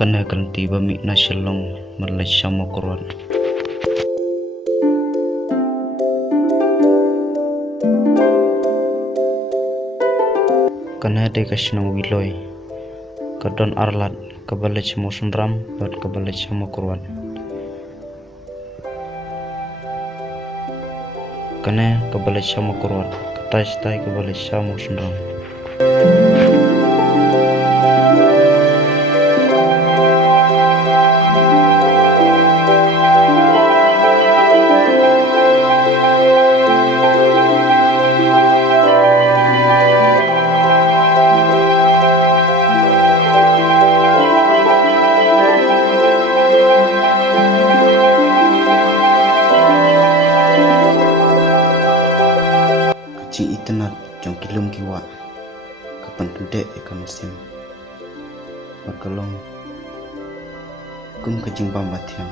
Kana kanti bami na shalong Malaysia Mawkyrwat. Kana de kasnong wiloy kadon arlat kabalaj mosunram bat kabalaj Mawkyrwat. Kana kabalaj Mawkyrwat katas tai kabalaj mosunram. Kecing itenat jong kilum kiwa kapan kedek ikan musim berkelong kum kecing bambat yang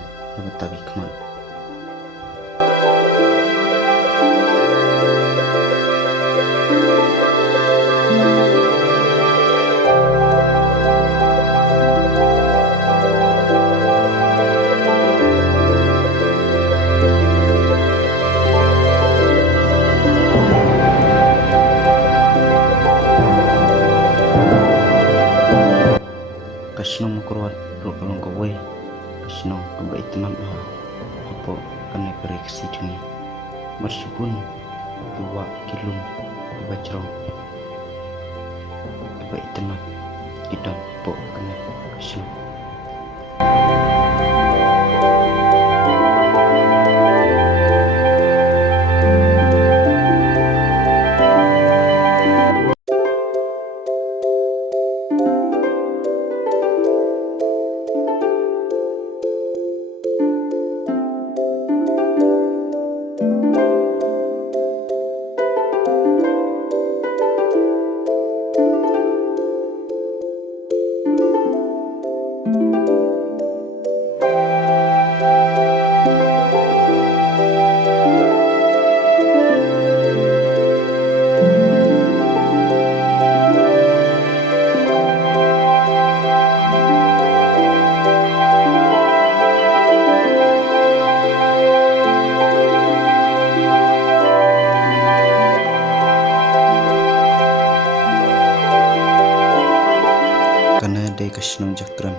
lebih kemat. Kasnong Mawkyrwat berkelong kawai kasnong kebaik teman apa kena koreksi jungi bersukun dua kilum bacrong kebaik teman kita apa kena kasnong. Kana de kasnong jakran